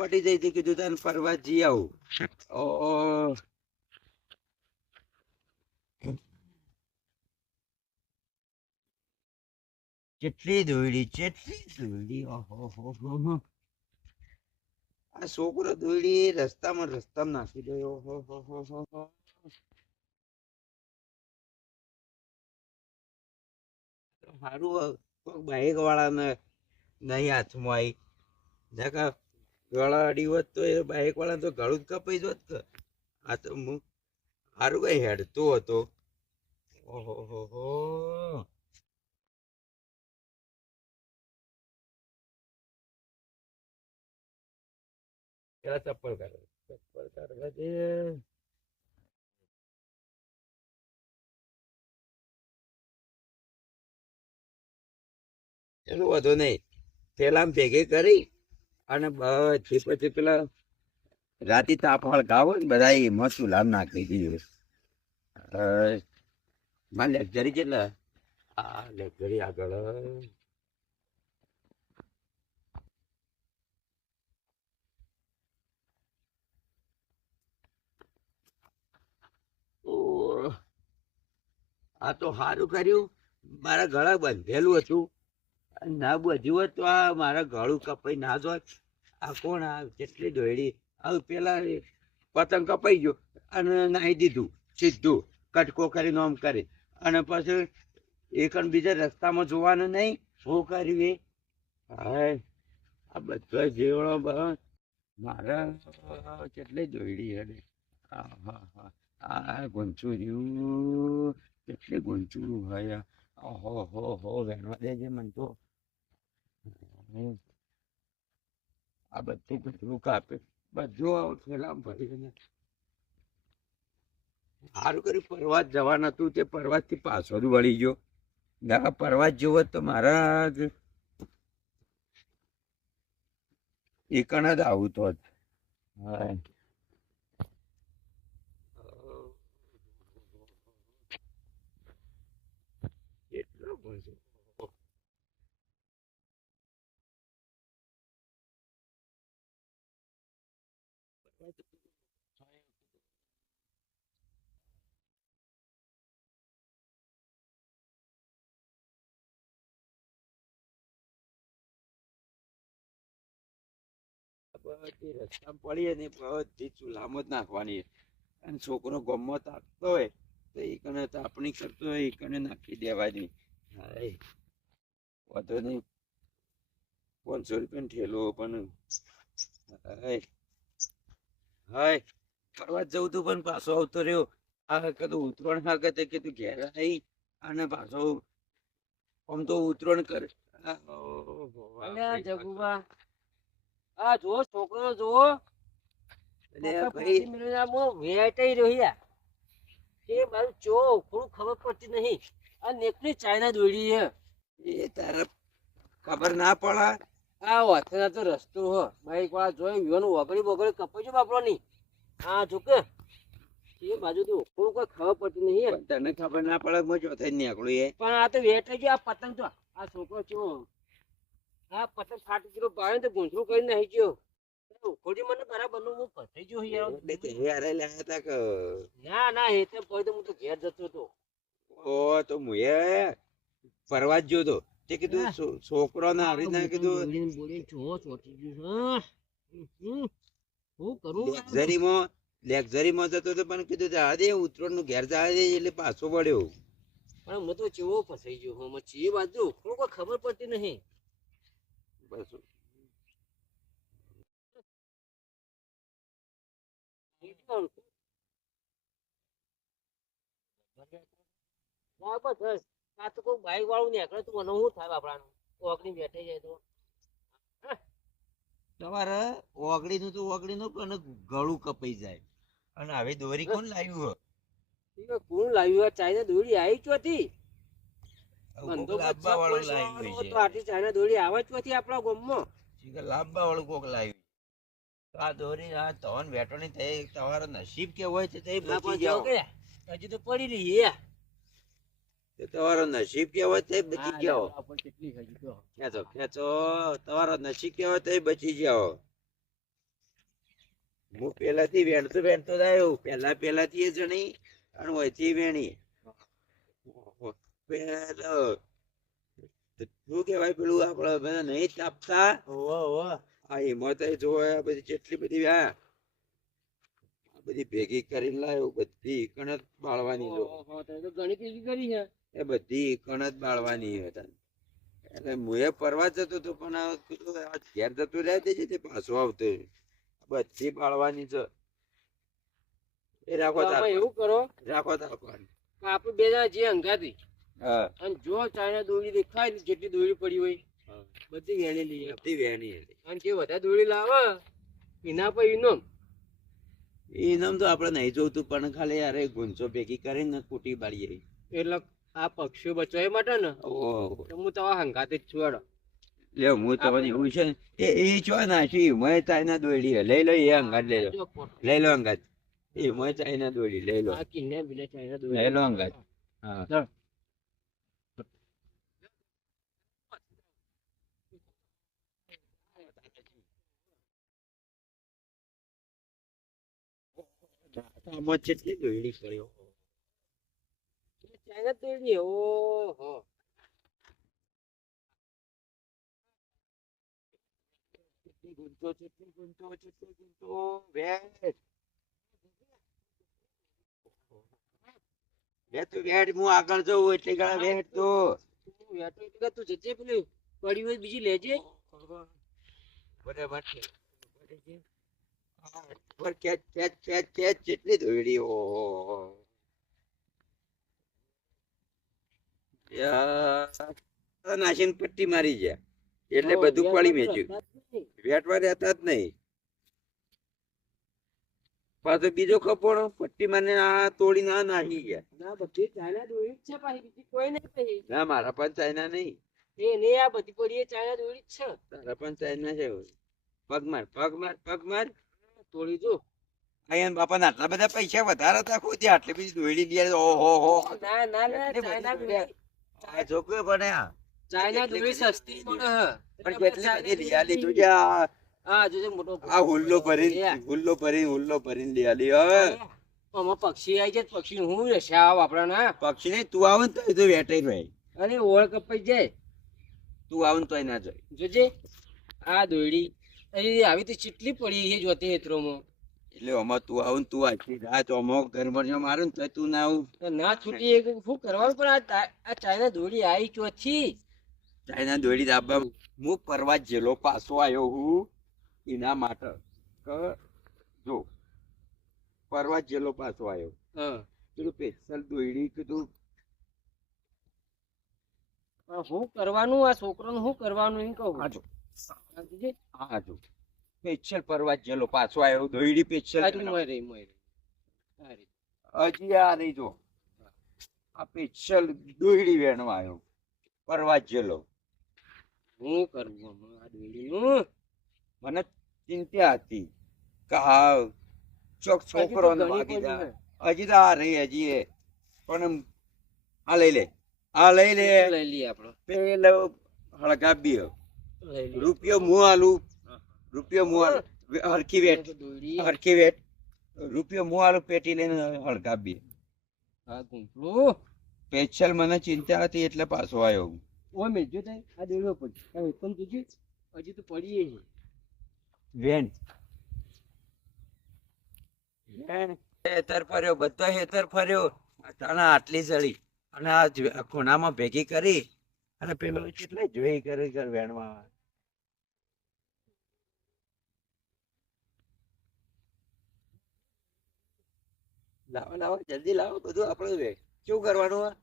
પટી જઈ હતી, કીધું તને ફરવા જઈ આવું. ઓ કેટલી દોડી, ઓહો. આ છોકરો દોડી રસ્તામાં નાખી દો. સારું બાઈક વાળાને નહીં હાથમાં આવી, ગળા અડી હોત તો એ બાઈક વાળા તો ગળું જ કપાઈ જોત કે. આ તો હું સારું કઈ હેડતો હતો. ઓહો પેલા ચપ્પલ કાઢવા દે. એનું વધુ નહીં, પેલા ભેગી કરી અને બધી પછી પેલા રાતી તાપ હળગાવો ને બધા એમાં ચૂલા નાખી દીધું. માં લેક્ઝરી કેટલા? આ લેક્ઝરી આગળ આ તો સારું કર્યું, મારા ગળા બંધેલું હતું. ના બધું હોત તો આ મારા ગળું કપાઈ ના જોત. આ કોણ આ જેટલી દોડી આ પેલા પતંગ કપાઈ ગયો અને નાહી દીધું સીધું કટકો કરી નોમ કરી, અને પછી એક બીજા રસ્તામાં જોવાનું નહીં. શું કર્યું એ? હા આ બધા જેવડો મારા કેટલી દોડી હે. આ ગુંચું રહ્યું, કેટલી ગુંચું હોય. ઓહો વેણવા દેજે મને તો. આ બધું કચરું કાપે, બધું થેલા ભરી. સારું કર્યું પરવાસ જવાનું હતું, તે પરવાસ થી પાછો જ વળી ગયો. ના પરવાસ જેવો તો મારા એકણ જ આવું તો જ. એટલો બધો બધી રસ્તા પડીએ ને બધી ચૂલામાં જ નાખવાની. અને છોકરો ગમો તાકતો હોય તો એ કને તાપણી કરતો હોય એ કને નાખી દેવાની. હાય વધુ નહીં, 500 રૂપિયા ઠેલો પણ. હાય ફરવા જવું તું પણ પાછો આવતો રહ્યો. આ કદું ઉતરણ હા કે કીધું ઘેર આવી અને પાછો આમ તો ઉતરણ કરે. જગુબા આ જો છોકરો જોવો ખબર પડતી નહીં. આ નેકની ચાઇના દોડી હે એ તારે ખબર ના પડે. આ વાથેના તો રસ્તો હો બાઈક વાળા જોઈ વિવાનું વગડી બગડી કપાઈ જો બાપડો ની. હા જોકે એ બાજુ તો થોડું કોઈ ખબર પડતી નહીં. તને ખબર ના પડે હું ચોથે નીકળું એ. પણ આ તો વેટાઈ ગયો આ પતંગ તો. આ છોકરો કેવો આ પતંગ ફાટી ગયો પાડે તો ગુંઠરું કરી નાખી ગયો. ખોટી મને બરાબર નું હું ફસાઈ ગયો ના એ તો કોઈ તો હું તો ઘેર જતો હતો. ઓ તો હું ફરવા જ ગયો તો તે કીધું છોકરો ને આવી ના કીધું લેક્ઝરીમાં જતો તો પણ કીધું જા દે ઉતરણ નું ઘેર જા દે એટલે પાછો વળ્યો. પણ હું તો ચેવો ફસાઈ ગયો હું ચી બાજુ કોઈ ખબર પડતી નહીં. બસ આ તો કોઈ બાઈક વાળું નીકળે તો મને શું થાય બાપડાનું ઓગણી બેઠાઈ જાય તો. તમારે ઓગળી નું તો ઓગળી નું પણ ગળું કપાઈ જાય. અને હવે દોરી કોણ લાવ્યું? કોણ લાવ્યું? ચાઇના દોરી આવી ચોથી આટલી ચાઇના દોરી આવે ચોથી આપણા ગામમાં લાંબા વાળું કોક લાવ્યું. આ દોરી આ તવન વેટોની થઈ તમારો નસીબ કેવો હોય છે તે બચી જાવ. હજુ તો પડી રહી તમારો નસીબ કેવો હોય તે બચી જાઓ. ખેંચો તમારો નસીબ કેવો હોય તે બચી જાઓ. હું પેલાથી વેણતો આવ્યો પેલાથી એ જણી અને વયથી વેણી પેલો શું કેવાય પેલું આપડે બધા નહીં તાપતા આ હિંમત જોયા બધી જેટલી બધી આ બધી ભેગી કરીને લાવ્યો બધી કણક બાળવાની જો ઘણી ભેગી કરી છે. એ બધી કણક બાળવાની હતા એટલે હું એ પરવા જતો હતો પણ આ કીધું આ ઘેર જતો રહ્યા તે પાછો આવતો બધી બાળવાની છે એ રાખો તો આમાં એવું કરો રાખો તારવાની કે આપણે બે જણા જે હંગાતી હા અને જો ચાઇના દોરી દેખાય ને જેટલી દોરી પડી હોય બધી વેણી લઈએ બધી વેણી હતી અને જે વધારે દોરી લાવે એના પર ઇનામ. ઇનામ તો આપડે નહીં જોતું પણ ખાલી યાર ગુંચો ભેગી કરીને કૂટી બાળીએ એટલે આ પક્ષીઓ બચવા માટે ને ઓહો તો હું તમારા હંગાતે જ છું હેડો. લે હું તમને એવું છે ને એ ચો નાખી મેં ચાઇના દોડી લઈ લો એ અંગાત લઈ લો જો ફોટો. લઈ લો અંગાત એ મેં ચાઇના દોડી લઈ લો આ કિન્ને બિને ચાઇના દોરી લઈ લો અંગાત હા ચાલ. આમાં કેટલી દોડી કર્યો ચાઇના દોરી ઓહો ગુંચો વેટ તું વેટ હું આગળ જઉં એટલે ગળા વેટ તો તું વેટો એટલે તું જજે પેલી પડી હોય બીજી લેજે. બરાબર છે પર કેચ કેચ કેચ કેચ જેટલી દોડી ઓહો યાર નાશીને પટ્ટી મારી ગયા એટલે બધું પડી મેચ્યું વેટવા રહેતા જ નહીં પાછો બીજો કપોળો પટ્ટી માને આ તોડી ના નાખી ગયા ના બધી ચાઇના દોરી જ છે પાછી બીજી કોઈ નહીં પછી. ના મારા પણ ચાઇના નહીં એ ને આ બધી પડી એ ચાઇના દોરી જ છે. તારા પણ ચાઇના છે પગ માર પગ માર પગ માર તોડી જો. અહીંયા બાપાના આટલા બધા પૈસા વધારે હતા ખોદી આટલી બધી દોડી લે ઓહો હો ના ના ના એટલી બધી ચાઇના દોરી. દોરી આ છોકરો પણ ચાઇના દોરી સસ્તી પડે હ. પણ કેટલી બધી લિયાલી તું જે હા જોજે મોટો આ હુલ્લો ભરીને લિયાલી હવે આમાં પક્ષી આવી જાય પક્ષી હું રહેશે આવ આપણા પક્ષી નહીં તું આવે ને તો વેટાઈ ભાઈ અને ઓળ કપાઈ જાય તું આવે ને તોય ના જાય જોજે આ દોયડી અહીં આવી તો ચીટલી પડી એ જોતી હેતરોમાં એટલે આમાં તું આવું ને તું આખી રાત આમાં ઘરમાં મારું ને તો તું ના આવું ના છૂટી એક શું કરવાનું પણ આ ચાઇના દોડી આવી ચોથી ચાઇના દોડી દાબા હું પરવા જેલો પાછો આવ્યો હું એના માટે જો પરવા જેલો પાછો આવ્યો હા પેલું પેશલ દોડી કીધું પણ શું કરવાનું આ છોકરાનું શું કરવાનું એમ કહું હાજો જોજે. હાજો પેશલ પરવા જેલો પાછો આવ્યો દોડી પેશલ આ તું મરે મરે આ રીતે. હજી આ નહીં જો આ પેશલ દોડી વેણવા આવ્યો પરવા જેલો શું કરવું આમાં આ દોડીનું મને ચિંતા હતી કે આ ચોક છોકરો હજી તો ઘણી ભાગી પડી જાય છે. હજી તો આ રહી હજી એ પણ આ લઈ લે આ લઈ લે લઈ લઈએ આપણો પેલો હળગાવી લઈ લઈએ રૂપિયો મું આલું રૂપિયો મું આલું હરખી વેટ દોડી હરખી વેટ રૂપિયો મું આલું પેટી લઈને હળગાવી આ ગુંફલું પેશલ મને ચિંતા હતી એટલે પાછો આવ્યો ઓય મેજો થાય આ દોડ્યો પડી આ એકદમ જોજે હજી તો પડીએ છે. વેણ હેતર ફર્યો બધો હેતર ફર્યો તાણા આટલી જડી અને આ ખૂણામાં ભેગી કરી અને પેલો કેટલે જોઈ કરી વેણમાં લાવો લાવો જલ્દી લાવો બધું આપણે શું કરવાનું આ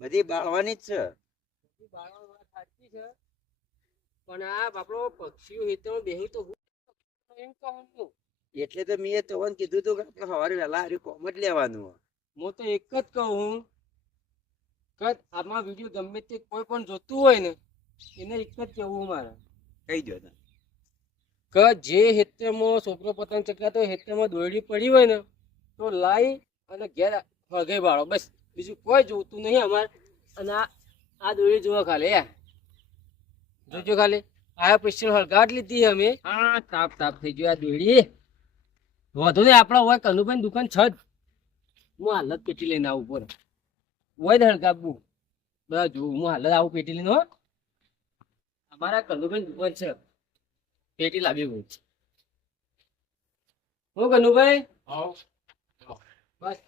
બધી બાળવાની જ છે બધી બાળવાની વાત સાચી છે પણ આ બાપડો પક્ષીઓ હેતરમાં બેહી તો હું એમ કહું છું. એટલે તો મેં તમને કીધું હતું કે આપણે સવારે વહેલા હારી કોમ જ લેવાનું હું તો એક જ કહું કે આમાં વિડીયો ગમે તે કોઈ પણ જોતું હોય ને એને એક જ કહેવું મારે કહી દો તમે. કે જે હેતરમાં છોકરો પતંગ ચગાવતો હોય હેતરમાં દોરડી પડી હોય ને તો લાવી અને ઘેર હળગાઈ બાળો બસ બીજું કોઈ જોતું નહીં અમારે અને આ દોરડી જોવો ખાલી યાર જોજો ખાલી આ પૈસા હળગાટ લીધી અમે હા તાપ તાપ થઈ ગયો આ દોરડી વધુ નહીં આપણા હોય કનુભાઈ દુકાન છે જ. હું હાલ જ પેટી લઈને આવું બોલ હોય ને હળગાવું બધા જોવું હું હાલ જ આવું પેટી લઈને હો. અમારા કનુભાઈ દુકાન છે પેટી લાવી હોય હું કનુભાઈ બસ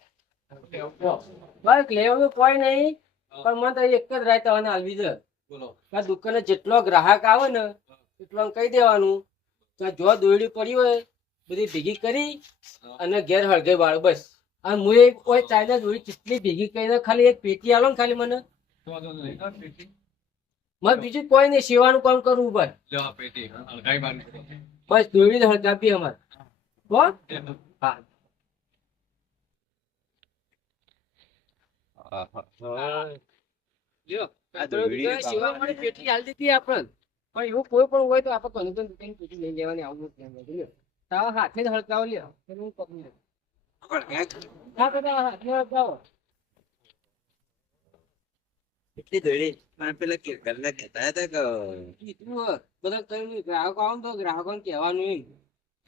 બસ લેવાનું કોઈ નહીં પણ મને તો એક જ રાય તમને હાલવી છે. દુકાને જેટલો ગ્રાહક આવે ને એટલો કહી દેવાનું કે જો દોરડી પડી હોય બધી ભેગી કરી અને ઘેર હળગાઈ વાળો બસ. અને હું એક કોઈ ચાઇના દોરી કેટલી ભેગી કરીને ખાલી એક પેટી આલો ને ખાલી મને બીજું કોઈ નહીં સેવાનું કામ કરવું બસ. બસ દોરડી હળગાવી અમારે હો. હા સેવા માટે પેટી હાલ દીધી આપણને પણ એવું કોઈ પણ હોય તો આપણે કનુભાઈ દુકાન પેટી લઈ લેવાની આવું તારા હાથે જ હળગાવો લ્યો હું પકડી લઉં. હા તો તારા હાથે હળગાવો. એટલી દોડી મને પેલા ઘરના કહેતા હતા કે કીધું હે. બધા કઈ ગ્રાહકો આવે ને તો ગ્રાહકોને કહેવાનું નહીં.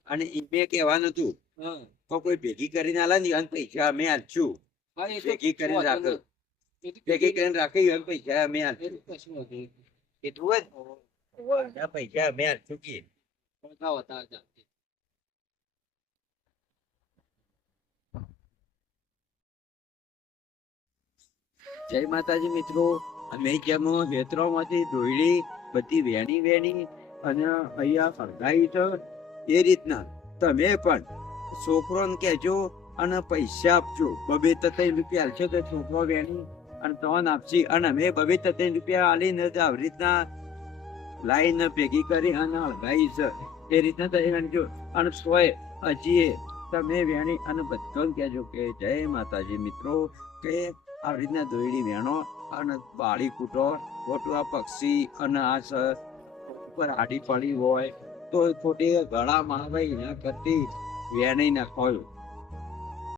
અને મેં કહેવાનું હતું હા તો કોઈ ભેગી કરીને આલા ને અને પૈસા અમે આલશું. હા એ તો ભેગી કરીને રાખો એ તો ભેગી કરીને રાખી અને પૈસા અમે એ આલશું. તો કશું વાંધો નહીં. કીધું હોય ને પૈસા અમે આલશું કે બતાવો તારા. જય માતાજી મિત્રો. અમે જેમ હેતરોમાંથી દોયડી બધી વેણી વેણી અને અહીંયા હળગાવી છે એ રીતના તમે પણ છોકરોને કહેજો અને પૈસા આપજો. 2-3 રૂપિયા હાલશો તો છોકરો વેણી અને તમને આપશે અને અમે 2-3 રૂપિયા આલીને જ આવી રીતના લાઈન ભેગી કરી અને હળગાવી છે એ રીતના તમે વેણજો. અને સોય હજી તમે વેણી અને બધાને કહેજો કે જય માતાજી મિત્રો કે આવી રીતના દોયડી વેણો અને બાળી કૂટો ખોટું આ પક્ષી અને આ ઉપર આડી પડી હોય તો ખોટી ગળામાં આવે એના કરતી વેણી નાખો.